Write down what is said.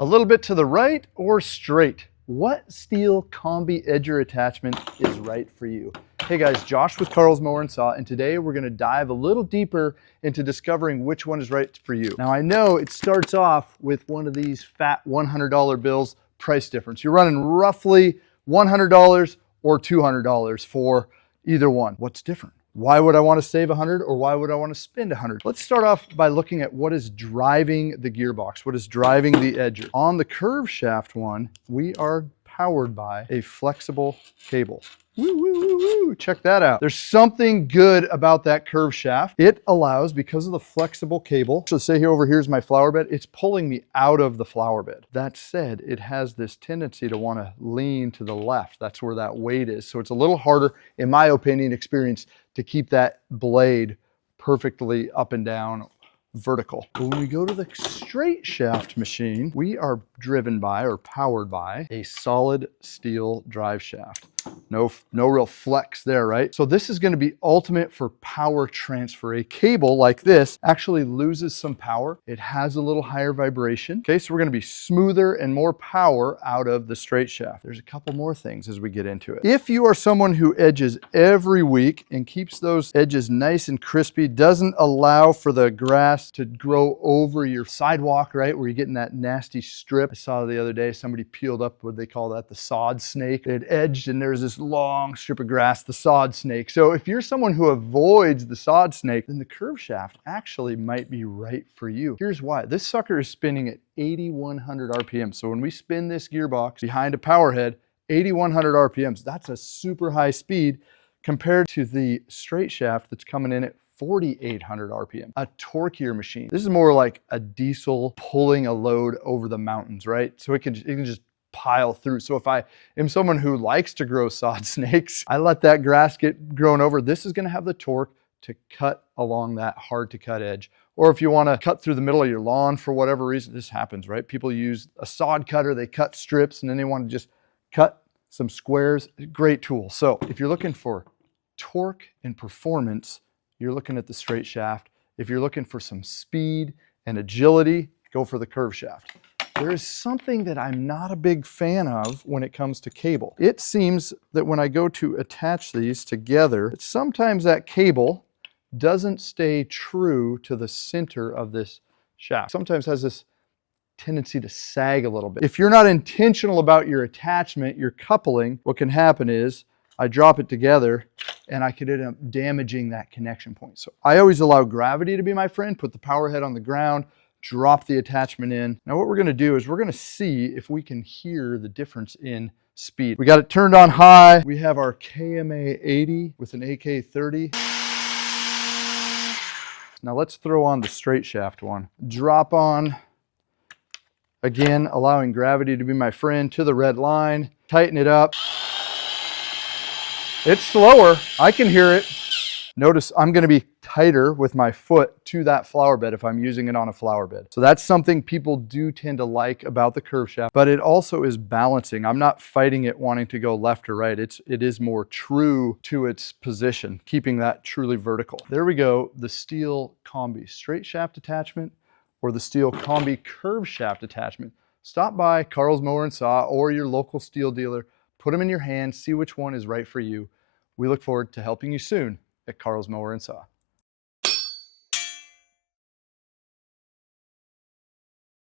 A little bit to the right or straight? What STIHL Kombi edger attachment is right for you? Hey guys, Josh with Carl's Mower and Saw, and today we're going to dive a little deeper into discovering which one is right for you. Now I know it starts off with one of these fat $100 bills price difference. You're running roughly $100 or $200 for either one. What's different? Why would I want to save 100 or why would I want to spend 100? Let's start off by looking at what is driving the gearbox, what is driving the edger. On the curve shaft one, we are powered by a flexible cable. Woo, woo, woo, woo. Check that out. There's something good about that curve shaft. It allows, because of the flexible cable, so say here over here's my flower bed, it's pulling me out of the flower bed. That said, it has this tendency to want to lean to the left. That's where that weight is. So it's a little harder, in my opinion, experience to keep that blade perfectly up and down vertical. But when we go to the straight shaft machine, we are driven by or powered by a solid steel drive shaft. No real flex there, right? So this is going to be ultimate for power transfer. A cable like this actually loses some power. It has a little higher vibration. Okay, so we're going to be smoother and more power out of the straight shaft. There's a couple more things as we get into it. If you are someone who edges every week and keeps those edges nice and crispy, doesn't allow for the grass to grow over your sidewalk, right, where you're getting that nasty strip. I saw the other day somebody peeled up what they call that, the sod snake. It edged and there's this long strip of grass, the sod snake. So if you're someone who avoids the sod snake, then the curve shaft actually might be right for you. Here's why. This sucker is spinning at 8,100 RPM. So when we spin this gearbox behind a power head, 8,100 RPMs, that's a super high speed compared to the straight shaft that's coming in at 4,800 RPM, a torquier machine. This is more like a diesel pulling a load over the mountains, right? So it can just pile through. So if I am someone who likes to grow sod snakes, I let that grass get grown over. This is going to have the torque to cut along that hard to cut edge. Or if you want to cut through the middle of your lawn for whatever reason, this happens, right? People use a sod cutter, they cut strips and then they want to just cut some squares. Great tool. So if you're looking for torque and performance, you're looking at the straight shaft. If you're looking for some speed and agility, go for the curve shaft. There is something that I'm not a big fan of when it comes to cable. It seems that when I go to attach these together, sometimes that cable doesn't stay true to the center of this shaft. Sometimes has this tendency to sag a little bit. If you're not intentional about your attachment, your coupling, what can happen is I drop it together and I could end up damaging that connection point. So I always allow gravity to be my friend, put the power head on the ground, drop the attachment in. Now what we're going to do is we're going to see if we can hear the difference in speed. We got it turned on high. We have our KMA 80 with an AK 30. Now let's throw on the straight shaft one. Drop on, again, allowing gravity to be my friend, to the red line. Tighten it up. It's slower. I can hear it. Notice I'm going to be tighter with my foot to that flower bed if I'm using it on a flower bed. So that's something people do tend to like about the curve shaft, but it also is balancing. I'm not fighting it wanting to go left or right. It is more true to its position, keeping that truly vertical. There we go, the STIHL Kombi straight shaft attachment or the STIHL Kombi curve shaft attachment. Stop by Carl's Mower and Saw or your local STIHL dealer, put them in your hand, see which one is right for you. We look forward to helping you soon at Carl's Mower and Saw.